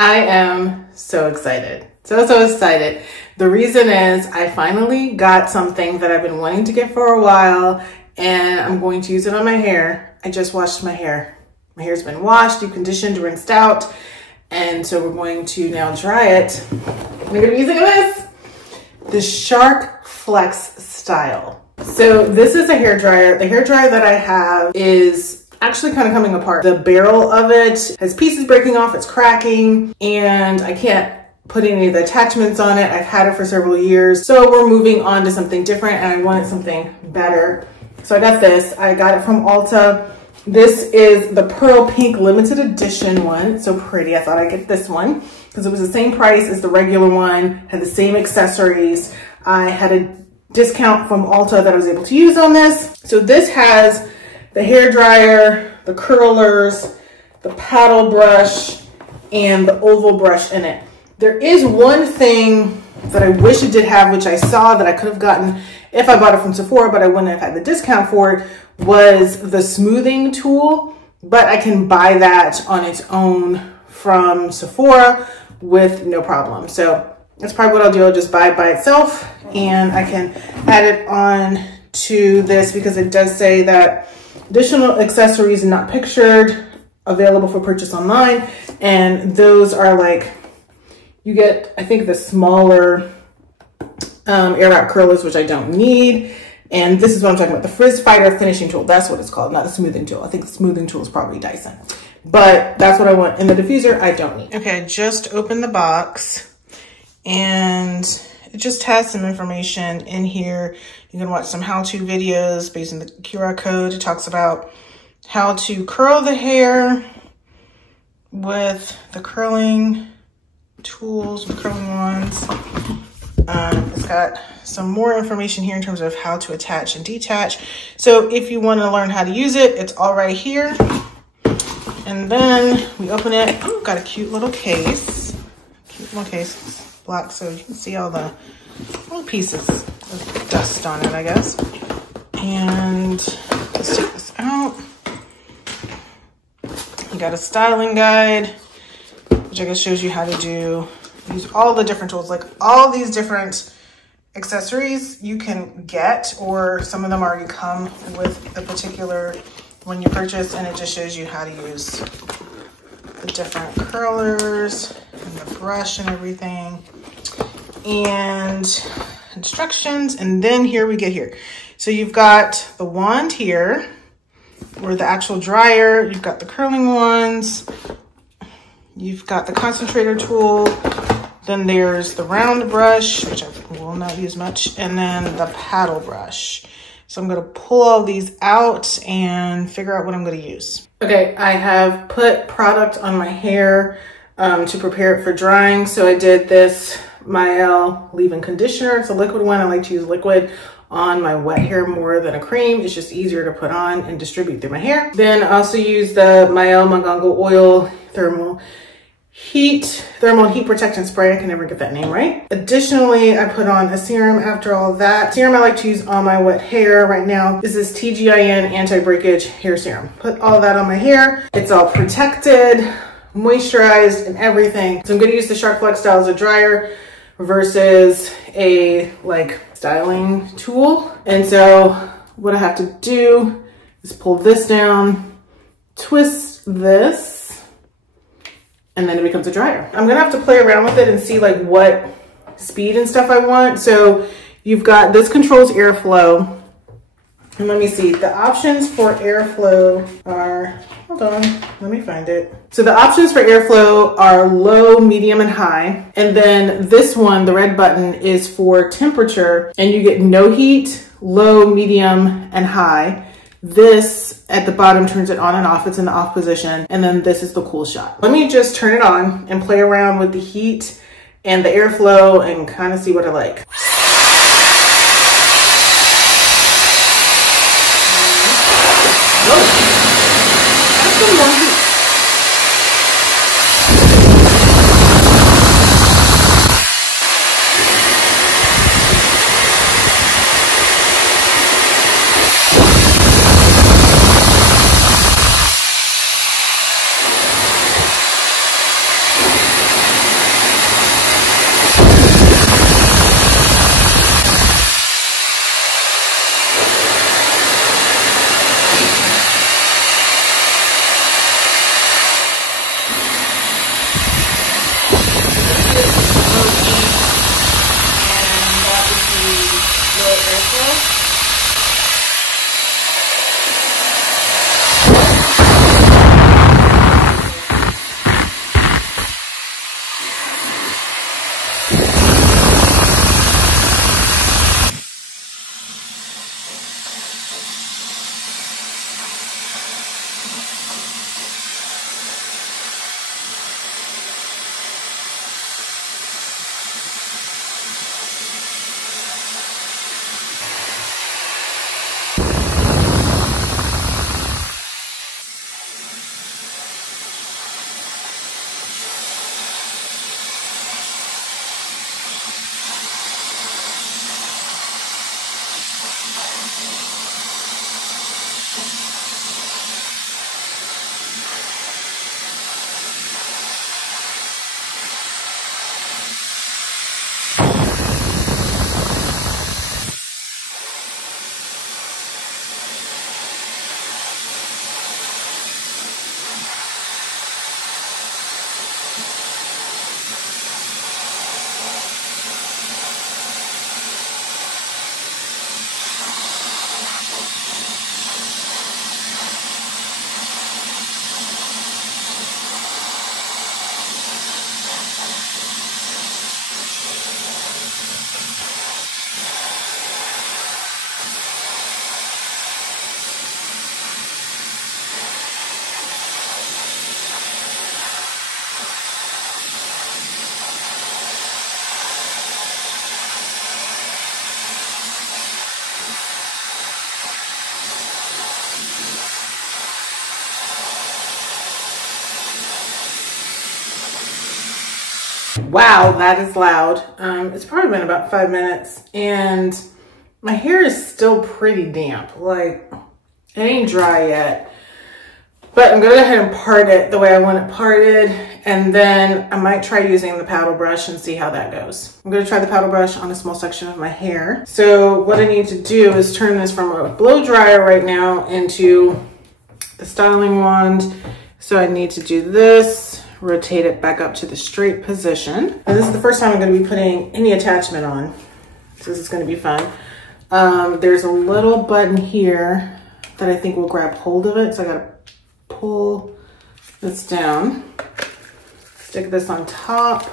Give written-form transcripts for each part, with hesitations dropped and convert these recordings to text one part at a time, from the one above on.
I am so excited. So excited. The reason is I finally got something that I've been wanting to get for a while, and I'm going to use it on my hair. I just washed my hair. My hair's been washed, deep conditioned, rinsed out, and so we're going to now dry it. I'm going to be using this, the Shark FlexStyle. So this is a hair dryer. The hair dryer that I have is actually kind of coming apart. The barrel of it has pieces breaking off, it's cracking, and I can't put any of the attachments on it. I've had it for several years. So we're moving on to something different, and I wanted something better. So I got this. I got it from Ulta. This is the Pearl Pink limited edition one. It's so pretty. I thought I'd get this one because it was the same price as the regular one, had the same accessories. I had a discount from Ulta that I was able to use on this. So this has the hair dryer, the curlers, the paddle brush, and the oval brush in it. There is one thing that I wish it did have, which I saw that I could have gotten if I bought it from Sephora, but I wouldn't have had the discount for it, was the smoothing tool. But I can buy that on its own from Sephora with no problem. So that's probably what I'll do. I'll just buy it by itself, and I can add it on to this because it does say that additional accessories not pictured, available for purchase online. And those are like, you get, I think, the smaller air wrap curlers, which I don't need. And this is what I'm talking about, the Frizz Fighter finishing tool. That's what it's called, not the smoothing tool. I think the smoothing tool is probably Dyson. But that's what I want. And the diffuser, I don't need. Okay, I just opened the box, and it just has some information in here. You can watch some how-to videos based on the QR code. It talks about how to curl the hair with the curling tools, with curling wands. It's got some more information here in terms of how to attach and detach. So if you want to learn how to use it, it's all right here. And then we open it. Oh, got a cute little case. Cute little case. It's black, so you can see all the little pieces of dust on it, I guess. And let's take this out. You got a styling guide, which I guess shows you how to use all the different tools, like all these different accessories you can get, or some of them already come with a particular one you purchase, and it just shows you how to use the different curlers and the brush and everything, and instructions. And then here we get here. So you've got the wand here, or the actual dryer, you've got the curling wands, you've got the concentrator tool, then there's the round brush, which I will not use much, and then the paddle brush. So I'm gonna pull all these out and figure out what I'm gonna use. Okay, I have put product on my hair to prepare it for drying. So I did this Mael leave-in conditioner. It's a liquid one. I like to use liquid on my wet hair more than a cream. It's just easier to put on and distribute through my hair. Then I also use the Mael Mangongo Oil Thermal Heat Protectant Spray. I can never get that name right. Additionally, I put on a serum after all that. Serum I like to use on my wet hair right now. This is TGIN Anti-Breakage Hair Serum. Put all that on my hair. It's all protected, moisturized, and everything. So I'm gonna use the Shark FlexStyle as a dryer versus a styling tool. And so what I have to do is pull this down, twist this, and then it becomes a dryer. I'm gonna have to play around with it and see what speed and stuff I want. So you've got, this controls airflow. And let me see, the options for airflow are, hold on, let me find it. So the options for airflow are low, medium, and high. And then this one, the red button, is for temperature, and you get no heat, low, medium, and high. This at the bottom turns it on and off. It's in the off position. And then this is the cool shot. Let me just turn it on and play around with the heat and the airflow and kind of see what I like. Oh, that's some more heat. careful. Wow, that is loud. It's probably been about 5 minutes and my hair is still pretty damp. Like, it ain't dry yet, but I'm gonna go ahead and part it the way I want it parted, and then I might try using the paddle brush and see how that goes. I'm gonna try the paddle brush on a small section of my hair. So what I need to do is turn this from a blow dryer right now into the styling wand. So I need to do this, rotate it back up to the straight position. And this is the first time I'm gonna be putting any attachment on. So this is gonna be fun. There's a little button here that I think will grab hold of it. So I gotta pull this down, stick this on top,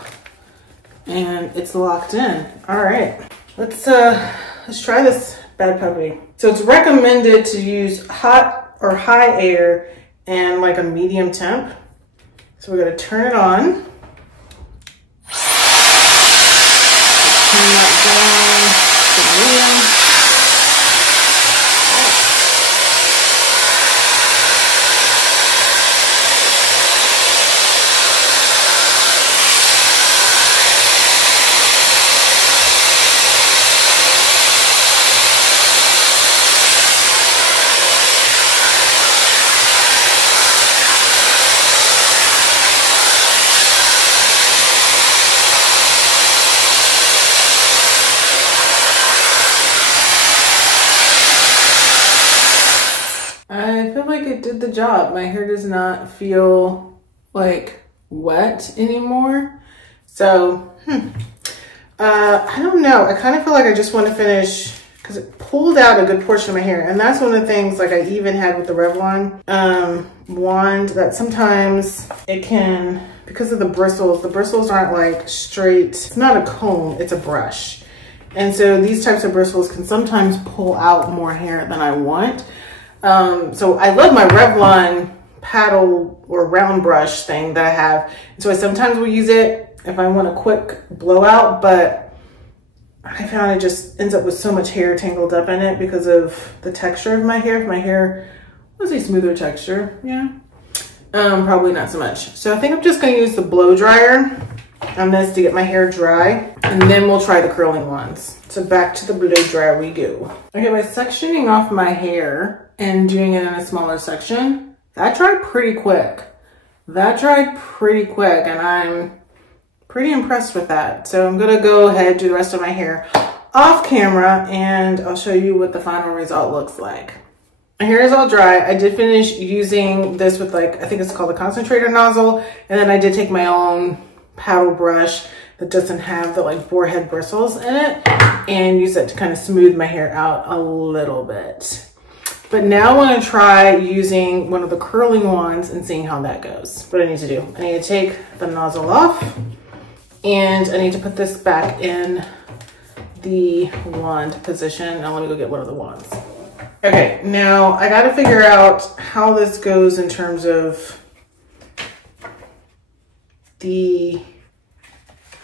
and it's locked in. All right, let's try this bad puppy. So it's recommended to use hot or high air and like a medium temp. So we're gonna turn it on. Turn that down to medium. I feel like it did the job. My hair does not feel like wet anymore. So, I don't know. I kind of feel like I just want to finish because it pulled out a good portion of my hair. And that's one of the things like I even had with the Revlon wand, that sometimes it can, because of the bristles aren't like straight. It's not a comb, it's a brush. And so these types of bristles can sometimes pull out more hair than I want. So I love my Revlon paddle or round brush thing that I have. So I sometimes will use it if I want a quick blowout, but I found it just ends up with so much hair tangled up in it because of the texture of my hair. If my hair was a smoother texture, yeah, probably not so much. So I think I'm just gonna use the blow dryer on this to get my hair dry, and then we'll try the curling ones. So back to the blow dryer we go. Okay, by sectioning off my hair and doing it in a smaller section, that dried pretty quick. That dried pretty quick, and I'm pretty impressed with that. So I'm gonna go ahead and do the rest of my hair off camera, and I'll show you what the final result looks like. My hair is all dry. I did finish using this with like, I think it's called a concentrator nozzle, and then I did take my own paddle brush that doesn't have the like boar head bristles in it, and use it to kind of smooth my hair out a little bit. But now I want to try using one of the curling wands and seeing how that goes. What I need to do, I need to take the nozzle off, and I need to put this back in the wand position. Now let me go get one of the wands. Okay, now I got to figure out how this goes in terms of the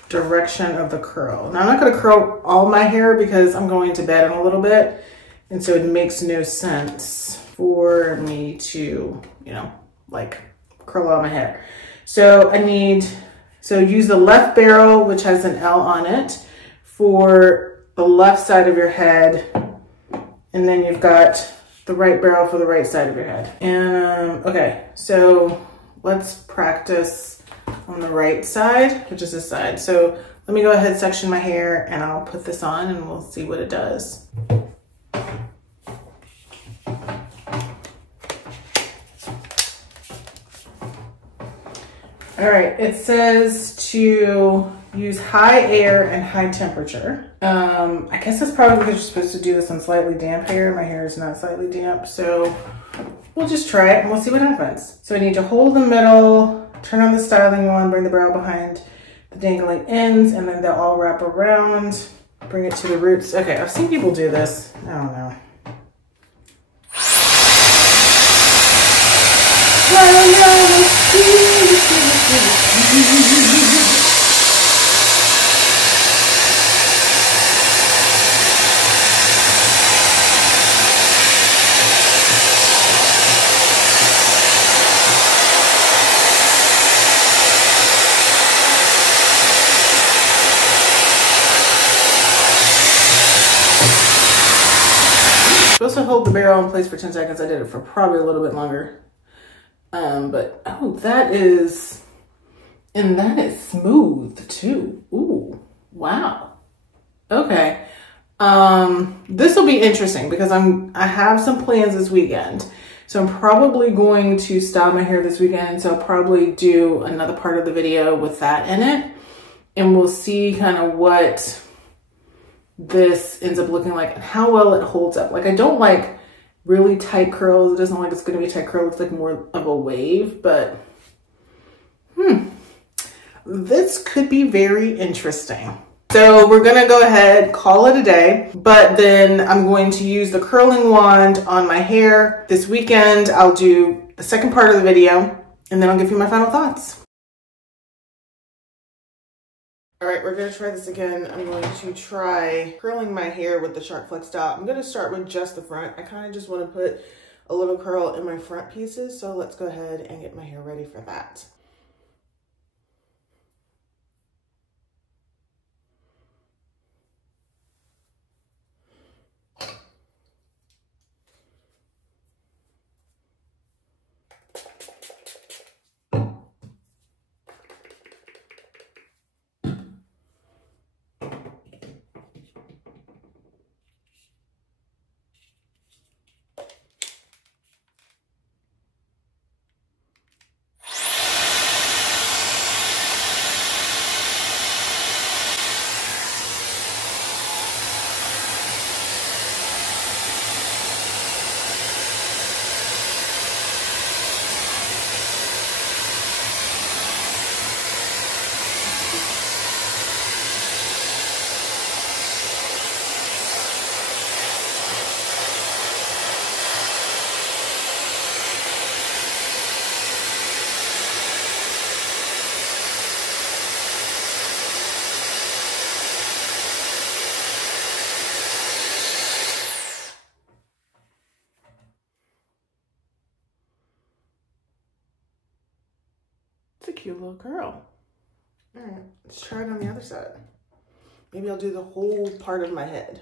direction of the curl. Now I'm not going to curl all my hair because I'm going to bed in a little bit. And so it makes no sense for me to, you know, like curl out my hair. So use the left barrel, which has an L on it, for the left side of your head. And then you've got the right barrel for the right side of your head. And, okay, so let's practice on the right side, which is this side. So let me go ahead, section my hair, and I'll put this on and we'll see what it does. All right, it says to use high air and high temperature. I guess that's probably because you're supposed to do this on slightly damp hair. My hair is not slightly damp, so we'll just try it and we'll see what happens. So I need to hold the middle, turn on the styling wand, bring the brow behind the dangling ends, and then they'll all wrap around, bring it to the roots. Okay, I've seen people do this. I don't know. Supposed to hold the barrel in place for 10 seconds. I did it for probably a little bit longer. But oh, that is smooth too. Ooh, wow. Okay. This will be interesting because I have some plans this weekend. So I'm probably going to style my hair this weekend. So I'll probably do another part of the video with that in it. And we'll see kind of what this ends up looking like and how well it holds up. Like I don't like really tight curls. It doesn't look like it's going to be a tight curl. It's like more of a wave, but this could be very interesting. So we're going to go ahead, call it a day, but then I'm going to use the curling wand on my hair this weekend. I'll do the second part of the video and then I'll give you my final thoughts. All right, we're gonna try this again. I'm going to try curling my hair with the Shark FlexStyle. I'm gonna start with just the front. I kind of just want to put a little curl in my front pieces. So let's go ahead and get my hair ready for that. It's a cute little curl. All right, let's try it on the other side. Maybe I'll do the whole part of my head.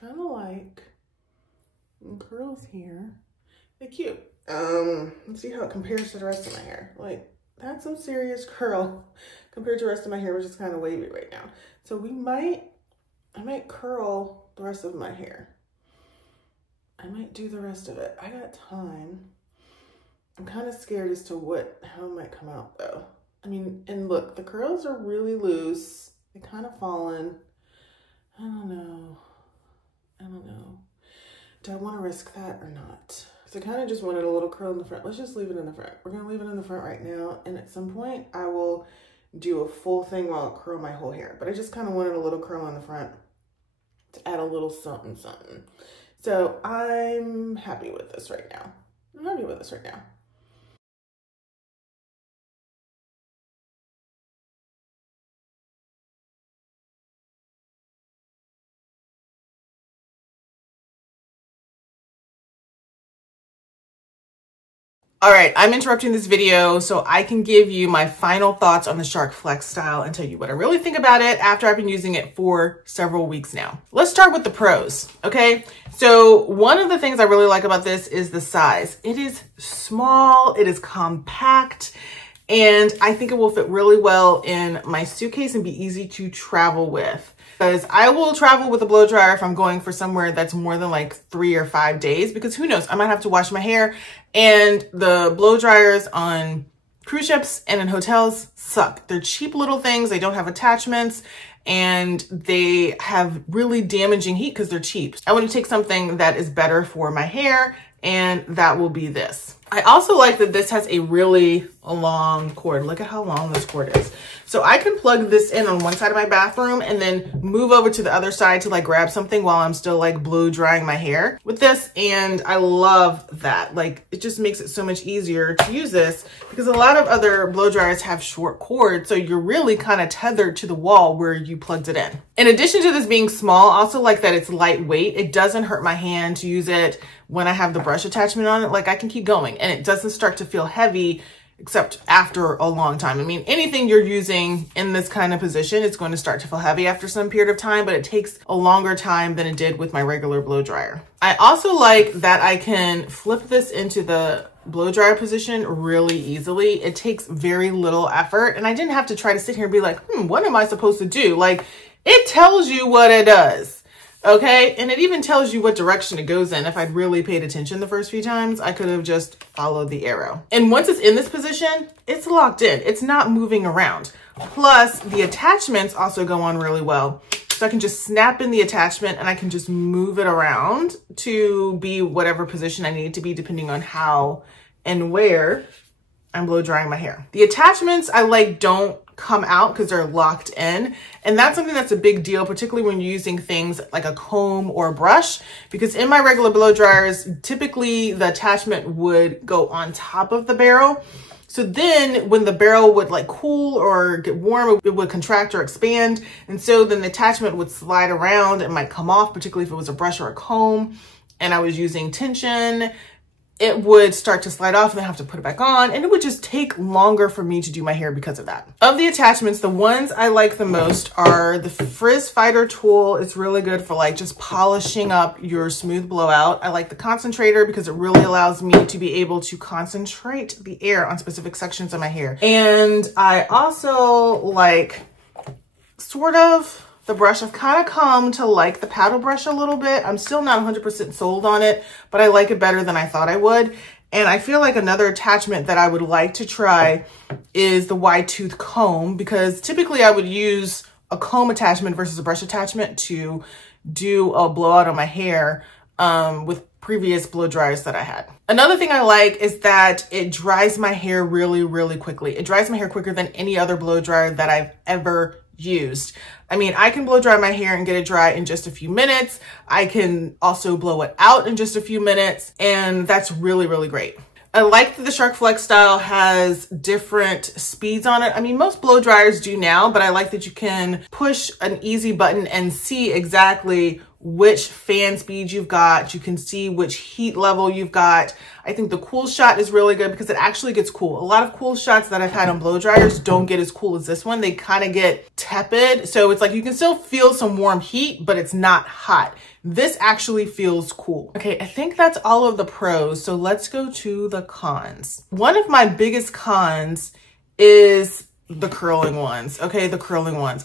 kind of like curls here. They're cute. Let's see how it compares to the rest of my hair. Like, that's some serious curl compared to the rest of my hair, which is kind of wavy right now. So I might curl the rest of my hair. I might do the rest of it. I got time. I'm kind of scared as to how it might come out though. I mean, and look, the curls are really loose. They kind of fallen. I don't know. Do I want to risk that or not? So I kind of just wanted a little curl in the front. Let's just leave it in the front. We're going to leave it in the front right now. And at some point I will do a full thing while I curl my whole hair. But I just kind of wanted a little curl in the front to add a little something, something. So I'm happy with this right now. All right, I'm interrupting this video so I can give you my final thoughts on the Shark FlexStyle and tell you what I really think about it after I've been using it for several weeks now. Let's start with the pros, okay? So one of the things I really like about this is the size. It is small, it is compact, and I think it will fit really well in my suitcase and be easy to travel with. Because I will travel with a blow dryer if I'm going for somewhere that's more than like 3 or 5 days, because who knows, I might have to wash my hair, and the blow dryers on cruise ships and in hotels suck. They're cheap little things, they don't have attachments, and they have really damaging heat because they're cheap. I want to take something that is better for my hair, and that will be this. I also like that this has a really long cord. Look at how long this cord is. So I can plug this in on one side of my bathroom and then move over to the other side to like grab something while I'm still like blow drying my hair with this. And I love that. Like, it just makes it so much easier to use this, because a lot of other blow dryers have short cords. So you're really kind of tethered to the wall where you plugged it in. In addition to this being small, I also like that it's lightweight. It doesn't hurt my hand to use it when I have the brush attachment on it. Like, I can keep going and it doesn't start to feel heavy except after a long time. I mean, anything you're using in this kind of position, it's going to start to feel heavy after some period of time, but it takes a longer time than it did with my regular blow dryer. I also like that I can flip this into the blow dryer position really easily. It takes very little effort, and I didn't have to try to sit here and be like, what am I supposed to do? Like, it tells you what it does. Okay, and it even tells you what direction it goes in. If I'd really paid attention the first few times, I could have just followed the arrow. And once it's in this position, it's locked in. It's not moving around. Plus, the attachments also go on really well. So I can just snap in the attachment and I can just move it around to be whatever position I need it to be, depending on how and where I'm blow drying my hair. The attachments I like don't come out because they're locked in, and that's something that's a big deal, particularly when you're using things like a comb or a brush, because in my regular blow dryers, typically the attachment would go on top of the barrel. So then when the barrel would like cool or get warm, it would contract or expand, and so then the attachment would slide around and might come off, particularly if it was a brush or a comb and I was using tension. It would start to slide off and then have to put it back on, and it would just take longer for me to do my hair because of that. Of the attachments, the ones I like the most are the Frizz Fighter tool. It's really good for like just polishing up your smooth blowout. I like the concentrator because it really allows me to be able to concentrate the air on specific sections of my hair. And I also like sort of the brush. I've kind of come to like the paddle brush a little bit. I'm still not 100% sold on it, but I like it better than I thought I would. And I feel like another attachment that I would like to try is the wide tooth comb, because typically I would use a comb attachment versus a brush attachment to do a blowout on my hair with previous blow dryers that I had. Another thing I like is that it dries my hair really, really quickly. It dries my hair quicker than any other blow dryer that I've ever used. I mean, I can blow dry my hair and get it dry in just a few minutes. I can also blow it out in just a few minutes, and that's really, really great. I like that the Shark FlexStyle has different speeds on it. I mean, most blow dryers do now, but I like that you can push an easy button and see exactly which fan speed you've got. You can see which heat level you've got. I think the cool shot is really good because it actually gets cool. A lot of cool shots that I've had on blow dryers don't get as cool as this one. They kind of get tepid. So it's like you can still feel some warm heat, but it's not hot. This actually feels cool. Okay, I think that's all of the pros. So let's go to the cons. One of my biggest cons is the curling ones. Okay, the curling ones.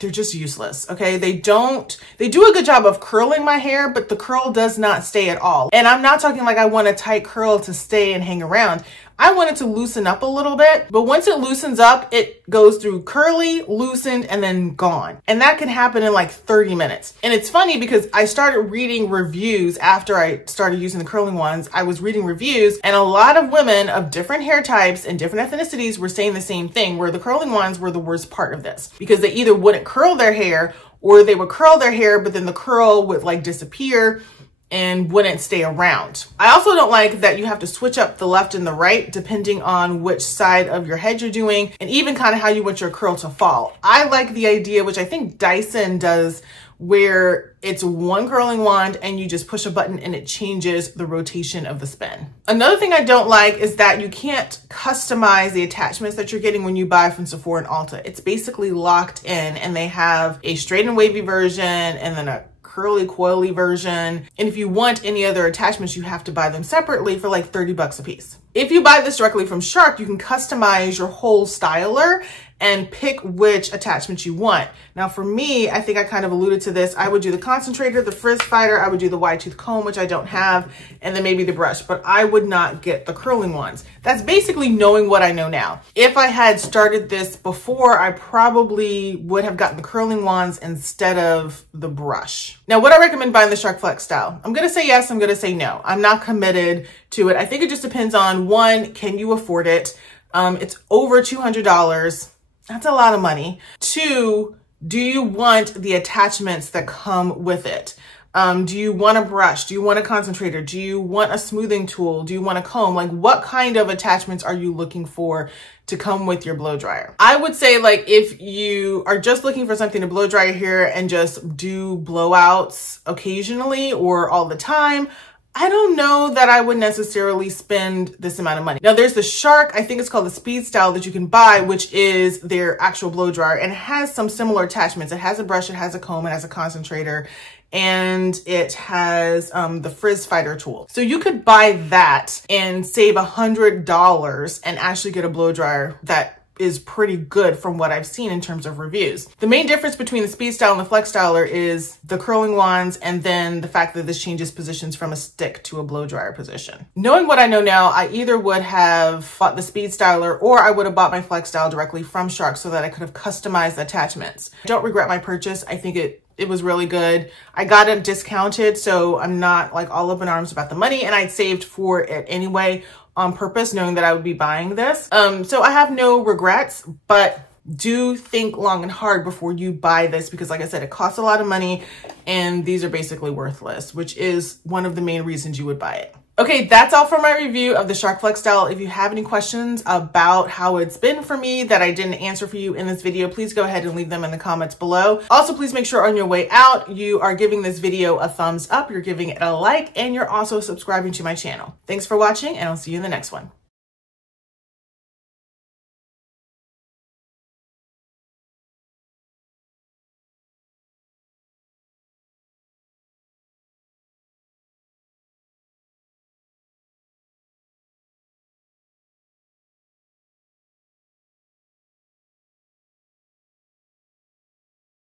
They're just useless. Okay, they do a good job of curling my hair, but the curl does not stay at all. And I'm not talking like I want a tight curl to stay and hang around. I want it to loosen up a little bit, but once it loosens up, it goes through curly, loosened, and then gone. And that can happen in like 30 minutes. And it's funny because I started reading reviews after I started using the curling ones. I was reading reviews and a lot of women of different hair types and different ethnicities were saying the same thing, where the curling ones were the worst part of this because they either wouldn't curl their hair or they would curl their hair, but then the curl would like disappear and wouldn't stay around. I also don't like that you have to switch up the left and the right depending on which side of your head you're doing and even kind of how you want your curl to fall. I like the idea, which I think Dyson does, where it's one curling wand and you just push a button and it changes the rotation of the spin. Another thing I don't like is that you can't customize the attachments that you're getting when you buy from Sephora and Ulta. It's basically locked in and they have a straight and wavy version and then a curly coily version. And if you want any other attachments, you have to buy them separately for like 30 bucks a piece. If you buy this directly from Shark, you can customize your whole styler and pick which attachments you want. Now for me, I think I kind of alluded to this. I would do the concentrator, the frizz fighter, I would do the wide tooth comb, which I don't have, and then maybe the brush, but I would not get the curling ones. That's basically knowing what I know now. If I had started this before, I probably would have gotten the curling ones instead of the brush. Now, would I recommend buying the Shark FlexStyle? I'm gonna say yes, I'm gonna say no. I'm not committed to it. I think it just depends on, one, can you afford it? It's over $200. That's a lot of money. Two, do you want the attachments that come with it? Do you want a brush? Do you want a concentrator? Do you want a smoothing tool? Do you want a comb? Like, what kind of attachments are you looking for to come with your blow dryer? I would say, like, if you are just looking for something to blow dry your hair and just do blowouts occasionally or all the time, I don't know that I would necessarily spend this amount of money. Now there's the Shark, I think it's called the FlexStyle, that you can buy, which is their actual blow dryer and it has some similar attachments. It has a brush, it has a comb, it has a concentrator, and it has the frizz fighter tool. So you could buy that and save $100 and actually get a blow dryer that is pretty good from what I've seen in terms of reviews. The main difference between the FlexStyle and the FlexStyler is the curling wands and then the fact that this changes positions from a stick to a blow dryer position. Knowing what I know now, I either would have bought the FlexStyler or I would have bought my FlexStyle directly from Shark so that I could have customized the attachments. I don't regret my purchase. I think it was really good. I got it discounted, so I'm not like all up in arms about the money, and I'd saved for it anyway on purpose, knowing that I would be buying this. So I have no regrets, but do think long and hard before you buy this because, like I said, it costs a lot of money and these are basically worthless, which is one of the main reasons you would buy it. Okay, that's all for my review of the Shark FlexStyle. If you have any questions about how it's been for me that I didn't answer for you in this video, please go ahead and leave them in the comments below. Also, please make sure on your way out, you are giving this video a thumbs up, you're giving it a like, and you're also subscribing to my channel. Thanks for watching, and I'll see you in the next one.